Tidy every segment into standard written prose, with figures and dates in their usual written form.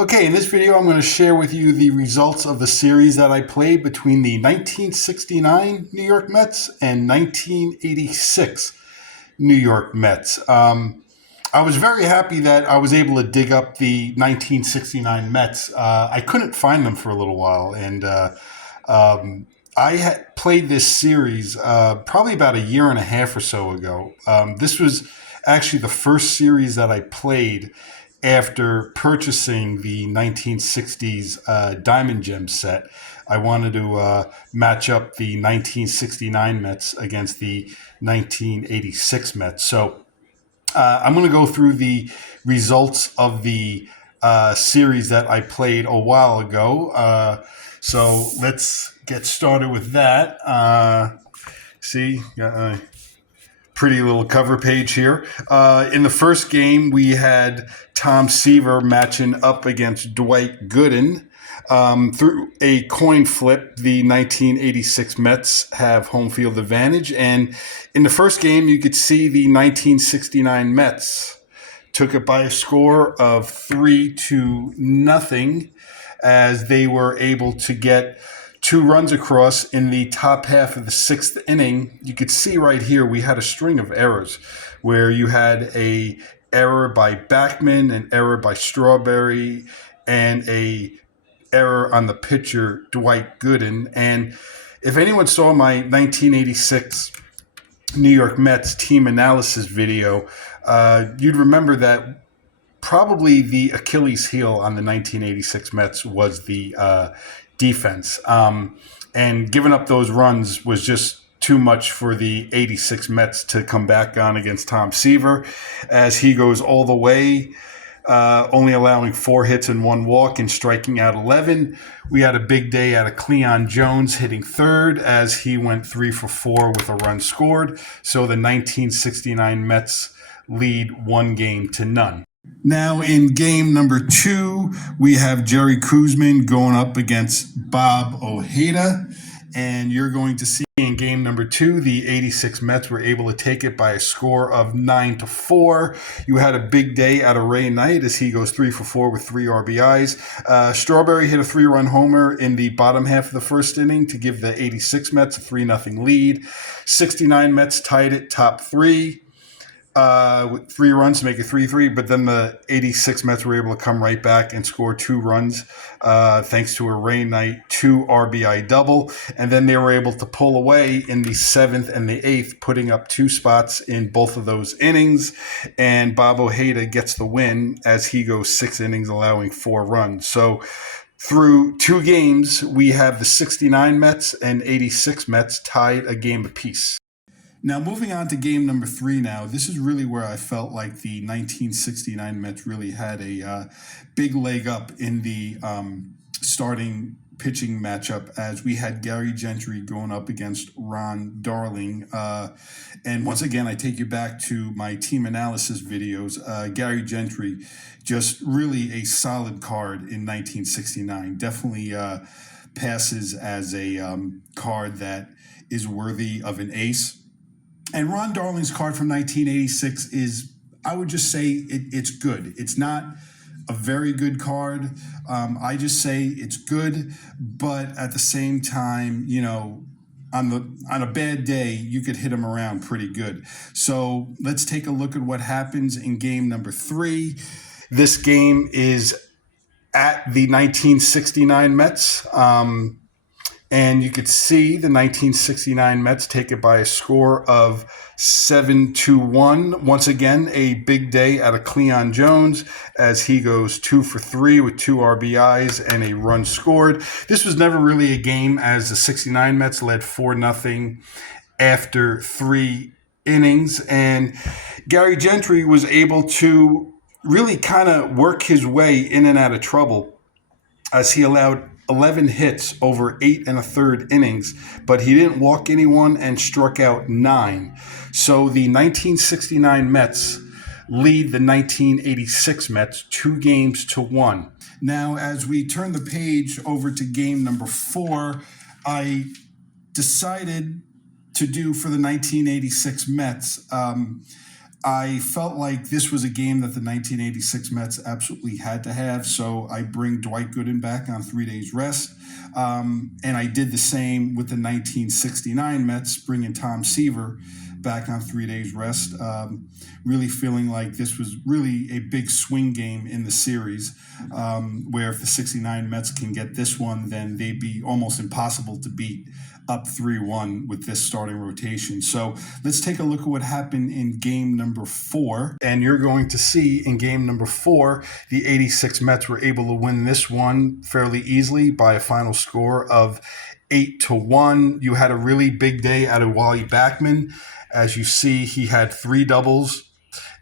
Okay, in this video, I'm going to share with you the results of the series that I played between the 1969 New York Mets and 1986 New York Mets. I was very happy that I was able to dig up the 1969 Mets. I couldn't find them for a little while, and I had played this series probably about a year and a half or so ago. This was actually the first series that I played after purchasing the 1960s Diamond Gem set. I wanted to match up the 1969 Mets against the 1986 Mets. So I'm going to go through the results of the series that I played a while ago. So let's get started with that. See, pretty little cover page here. In the first game, we had Tom Seaver matching up against Dwight Gooden. Through a coin flip, the 1986 Mets have home field advantage. And in the first game, you could see the 1969 Mets took it by a score of 3-0 as they were able to get 2 runs across in the top half of the 6th inning. You could see right here we had a string of errors where you had a error by Backman, an error by Strawberry, and a error on the pitcher Dwight Gooden. And if anyone saw my 1986 New York Mets team analysis video, you'd remember that probably the Achilles heel on the 1986 Mets was the defense. And giving up those runs was just too much for the 86 Mets to come back on against Tom Seaver as he goes all the way, only allowing 4 hits and 1 walk and striking out 11. We had a big day out of Cleon Jones hitting third as he went 3 for 4 with a run scored. So the 1969 Mets lead 1-0. Now in game number 2, we have Jerry Koosman going up against Bob Ojeda. And you're going to see in game number 2, the 86 Mets were able to take it by a score of 9-4. You had a big day out of Ray Knight as he goes 3 for 4 with 3 RBIs. Strawberry hit a 3-run homer in the bottom half of the first inning to give the 86 Mets a 3-0 lead. 69 Mets tied it top 3. With 3 runs to make it 3-3, but then the 86 Mets were able to come right back and score 2 runs thanks to a Ray Knight 2 RBI double, and then they were able to pull away in the 7th and the 8th, putting up 2 spots in both of those innings, and Bob Ojeda gets the win as he goes 6 innings, allowing 4 runs. So through 2 games, we have the 69 Mets and 86 Mets tied a game apiece. Now, moving on to game number 3 now, this is really where I felt like the 1969 Mets really had a big leg up in the starting pitching matchup as we had Gary Gentry going up against Ron Darling. And once again, I take you back to my team analysis videos. Gary Gentry, just really a solid card in 1969. Definitely passes as a card that is worthy of an ace. And Ron Darling's card from 1986 is, I would just say it's good. It's not a very good card. I just say it's good, but at the same time, you know, on a bad day, you could hit him around pretty good. So let's take a look at what happens in game number 3. This game is at the 1969 Mets. And you could see the 1969 Mets take it by a score of 7-1. Once again, a big day out of Cleon Jones as he goes 2 for 3 with 2 RBIs and a run scored. This was never really a game as the 69 Mets led 4-0 after 3 innings. And Gary Gentry was able to really kind of work his way in and out of trouble as he allowed 11 hits over 8 1/3 innings, but he didn't walk anyone and struck out 9. So the 1969 Mets lead the 1986 Mets 2-1. Now, as we turn the page over to game number 4, I decided to do for the 1986 Mets I felt like this was a game that the 1986 Mets absolutely had to have, so I bring Dwight Gooden back on 3 days rest. And I did the same with the 1969 Mets, bringing Tom Seaver back on 3 days rest. Really feeling like this was really a big swing game in the series, where if the 69 Mets can get this one, then they'd be almost impossible to beat, up 3-1 with this starting rotation. So let's take a look at what happened in game number 4. And you're going to see in game number 4, the 86 Mets were able to win this one fairly easily by a final score of 8-1. You had a really big day out of Wally Backman. As you see, he had 3 doubles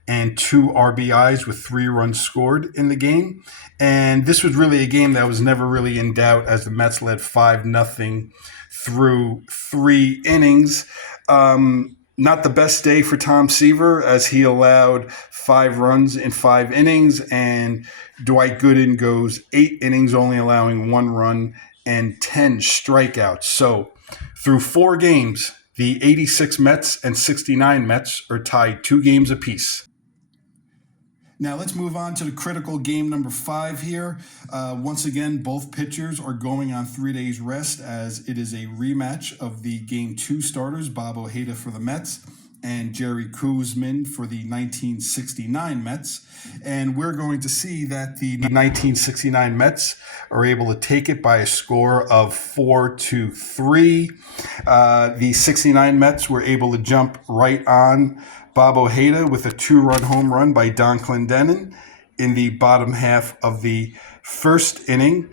and 2 RBIs with 3 runs scored in the game. And this was really a game that was never really in doubt as the Mets led 5-0 through 3 innings. Not the best day for Tom Seaver as he allowed 5 runs in 5 innings, and Dwight Gooden goes 8 innings, only allowing 1 run and 10 strikeouts. So through 4 games, the 86 Mets and 69 Mets are tied 2 games apiece. Now let's move on to the critical game number 5 here. Once again, both pitchers are going on 3 days rest as it is a rematch of the Game 2 starters, Bob Ojeda for the Mets and Jerry Koosman for the 1969 Mets. And we're going to see that the 1969 Mets are able to take it by a score of 4-3. The 69 Mets were able to jump right on Bob Ojeda with a 2-run home run by Don Clendenin in the bottom half of the first inning.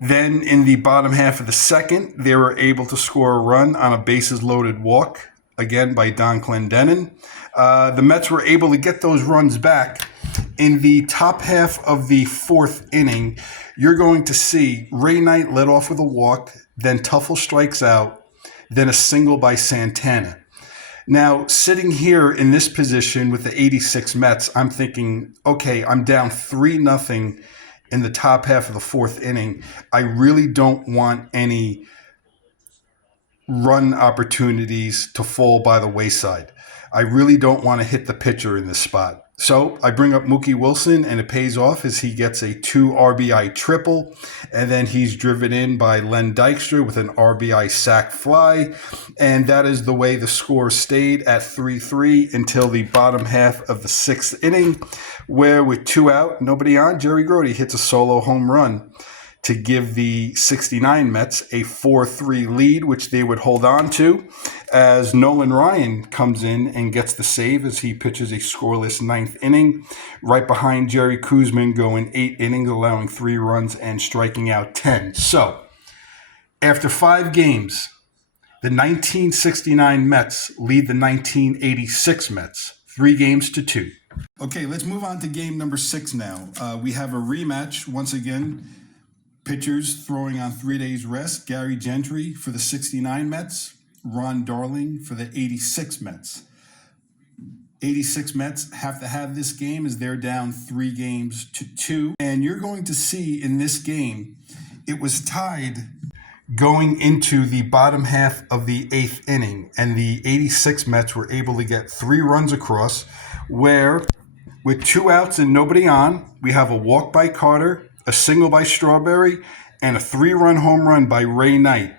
Then in the bottom half of the second, they were able to score a run on a bases-loaded walk, again by Don Clendenin. The Mets were able to get those runs back. In the top half of the 4th inning, you're going to see Ray Knight led off with a walk, then Tuffle strikes out, then a single by Santana. Now, sitting here in this position with the 86 Mets, I'm thinking, okay, I'm down 3-0 in the top half of the 4th inning. I really don't want any run opportunities to fall by the wayside. I really don't want to hit the pitcher in this spot. So I bring up Mookie Wilson, and it pays off as he gets a 2 RBI triple, and then he's driven in by Len Dykstra with an RBI sac fly, and that is the way the score stayed at 3-3 until the bottom half of the 6th inning, where with 2 out, nobody on, Jerry Grote hits a solo home run to give the 69 Mets a 4-3 lead, which they would hold on to as Nolan Ryan comes in and gets the save as he pitches a scoreless 9th inning, right behind Jerry Koosman going 8 innings, allowing 3 runs and striking out 10. So, after 5 games, the 1969 Mets lead the 1986 Mets 3-2. Okay, let's move on to game number 6 now. We have a rematch once again. Pitchers throwing on 3 days rest, Gary Gentry for the 69 Mets, Ron Darling for the 86 Mets. 86 Mets have to have this game as they're down 3-2. And you're going to see in this game, it was tied going into the bottom half of the 8th inning. And the 86 Mets were able to get 3 runs across where with 2 outs and nobody on, we have a walk by Carter, a single by Strawberry, and a 3-run home run by Ray Knight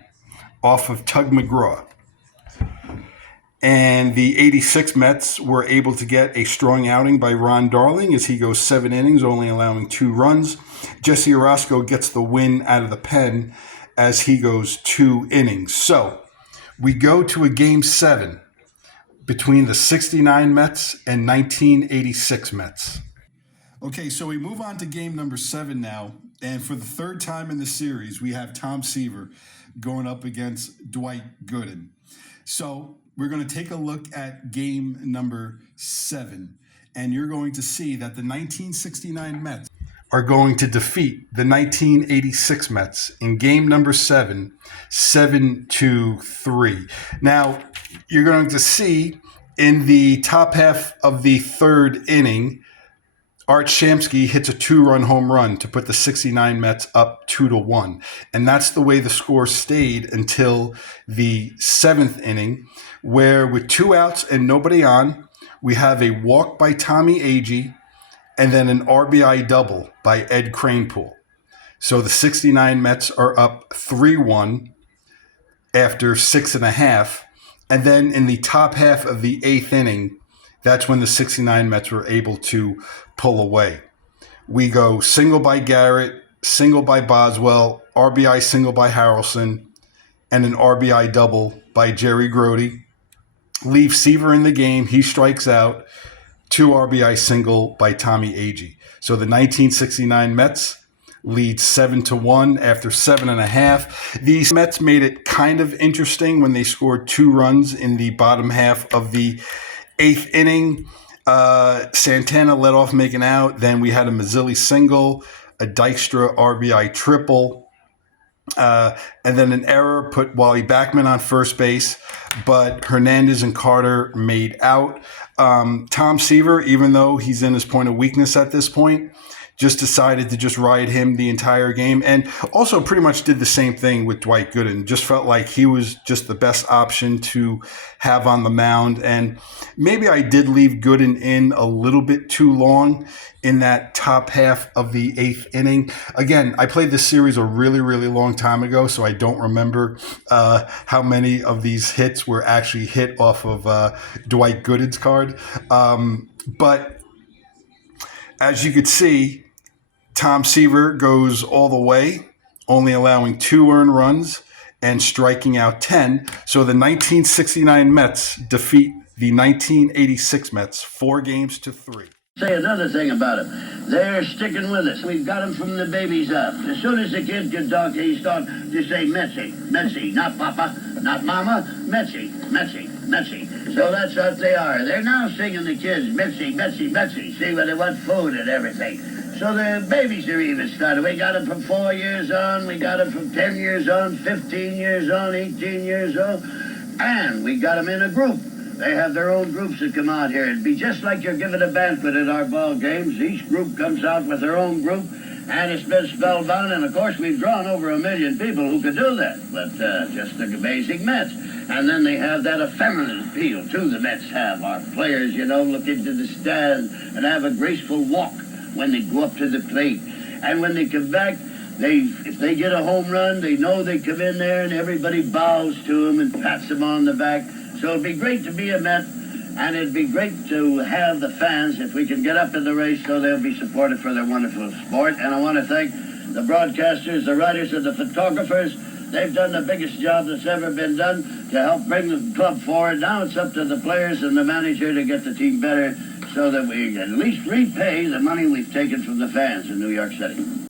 off of Tug McGraw. And the 86 Mets were able to get a strong outing by Ron Darling as he goes 7 innings, only allowing 2 runs. Jesse Orosco gets the win out of the pen as he goes 2 innings. So we go to a game 7 between the 69 Mets and 1986 Mets. Okay, so we move on to game number 7 now, and for the 3rd time in the series, we have Tom Seaver going up against Dwight Gooden. So we're going to take a look at game number 7, and you're going to see that the 1969 Mets are going to defeat the 1986 Mets in game number 7, 7-3. Now, you're going to see in the top half of the 3rd inning, Art Shamsky hits a 2-run home run to put the 69 Mets up 2-1. And that's the way the score stayed until the 7th inning, where with 2 outs and nobody on, we have a walk by Tommy Agee, and then an RBI double by Ed Kranepool. So the 69 Mets are up 3-1 after 6.5. And then in the top half of the 8th inning, that's when the 69 Mets were able to pull away. We go single by Garrett, single by Boswell, RBI single by Harrelson, and an RBI double by Jerry Grote. Leave Seaver in the game. He strikes out. 2 RBI single by Tommy Agee. So the 1969 Mets lead 7-1 after 7.5. These Mets made it kind of interesting when they scored 2 runs in the bottom half of the 8th inning. Santana led off making out. Then we had a Mazzilli single, a Dykstra RBI triple, and then an error put Wally Backman on first base, but Hernandez and Carter made out. Tom Seaver, even though he's in his point of weakness at this point, just decided to just ride him the entire game, and also pretty much did the same thing with Dwight Gooden. Just felt like he was just the best option to have on the mound, and maybe I did leave Gooden in a little bit too long in that top half of the 8th inning. Again, I played this series a really, really long time ago, so I don't remember how many of these hits were actually hit off of Dwight Gooden's card. But as you could see, Tom Seaver goes all the way, only allowing 2 earned runs and striking out 10. So the 1969 Mets defeat the 1986 Mets 4-3. Say another thing about them. They're sticking with us. We've got them from the babies up. As soon as the kid can talk, he starts to say Metsy, Metsy, not Papa, not Mama, Metsy, Metsy, Metsy. So that's what they are. They're now singing the kids Metsy, Metsy, Metsy. See, when they want food and everything. So the babies are even started. We got them from 4 years on. We got them from 10 years on, 15 years on, 18 years on. And we got them in a group. They have their own groups that come out here. It'd be just like you're giving a banquet at our ball games. Each group comes out with their own group, and it's been spellbound. And, of course, we've drawn over 1 million people who could do that. But just the amazing Mets. And then they have that effeminate appeal, too, the Mets have. Our players, you know, look into the stand and have a graceful walk when they go up to the plate. And when they come back, if they get a home run, they know they come in there and everybody bows to them and pats them on the back. So it'd be great to be a Met, and it'd be great to have the fans, if we can get up in the race, so they'll be supported for their wonderful sport. And I want to thank the broadcasters, the writers, and the photographers. They've done the biggest job that's ever been done to help bring the club forward. Now it's up to the players and the manager to get the team better so that we at least repay the money we've taken from the fans in New York City.